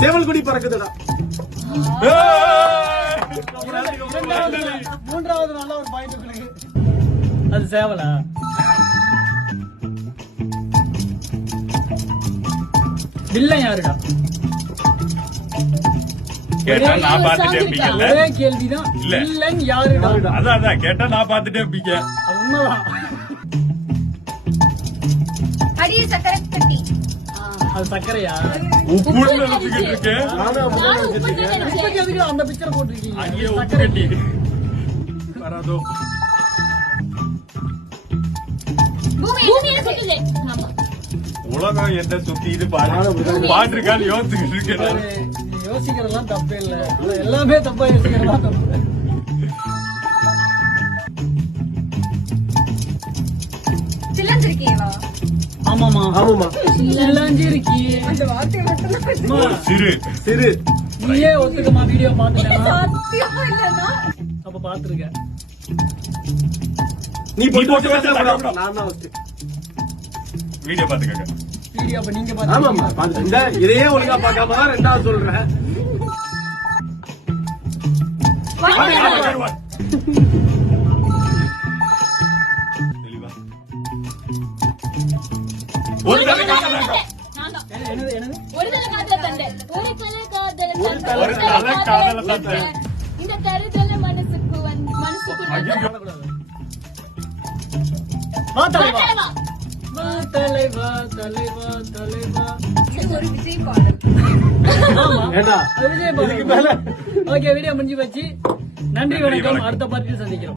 சேவல்குடி பறக்குதுடா. மூன்றாவது நல்ல ஒரு பாயிண்ட் உங்களுக்கு. அது சேவலா? வில்லன் யாருடா? கேட்டா நான் பாத்துட்டே இருப்பீங்கல்ல. ஒரே கேள்விதான். வில்லன் யாருடா? அதான் கேட்டா நான் பாத்துட்டே இருப்பீங்க. அது உண்மைதான். அடிய சக்கரை கட்டி. அது சக்கரையா? உப்புன்னு நினைச்சுக்கிட்டு இருக்கேன். உப்புக்கு எதுக்கு அந்த பிக்சரை போட்டிருக்கீங்க? அங்கே உப்பு கட்டி வராதோ. பூமியை சுத்துது. ஆமா. உலகம் என்ன சுத்தி இது பாட்டுருக்கான்னு யோசிச்சுக்கிட்டு இருக்கேன். யோசிக்கிறதெல்லாம் தப்பே இல்ல. எல்லாமே தப்பா யோசிக்கிறதா தப்பு. சிலந்திருக்கீங்களா? ஆமாமா ஆமாமா. சிலந்திருக்கி. அந்த வார்த்தையை மட்டும் சிறு சிறு. நீயே ஒத்துக்கமா? வீடியோ பாத்துட்டா? சத்தியமா இல்லன்னா அப்ப பாத்துருக்க. நீ போட்டு பேச நான் தான் வச்சு வீடியோ பாத்துக்கங்க. வீடியோ அப்ப நீங்க ஆமாமா பாத்து. இந்த இதையே ஒழுங்கா பார்க்காம தான் ரெண்டாவது சொல்றேன். தெளிவா ஒரு தடவை காதல என்னது என்னது? ஒரு தலை காதல தந்தை. ஒரு தலை காதல ஒரு தலை காதல தந்தை. இந்த தருதல மனசுக்கு மனசுக்கு வா தலைவா. தலைவா. வா தலைவா தலைவா தலைவா. ஒரு விஜய் பாடல். ஆமா. ஏண்டா அது விஜய் பாடல். ஓகே, வீடியோ முடிஞ்சு போச்சு. நன்றி, வணக்கம். அடுத்த பார்ட்டியில் சந்திக்கிறோம்.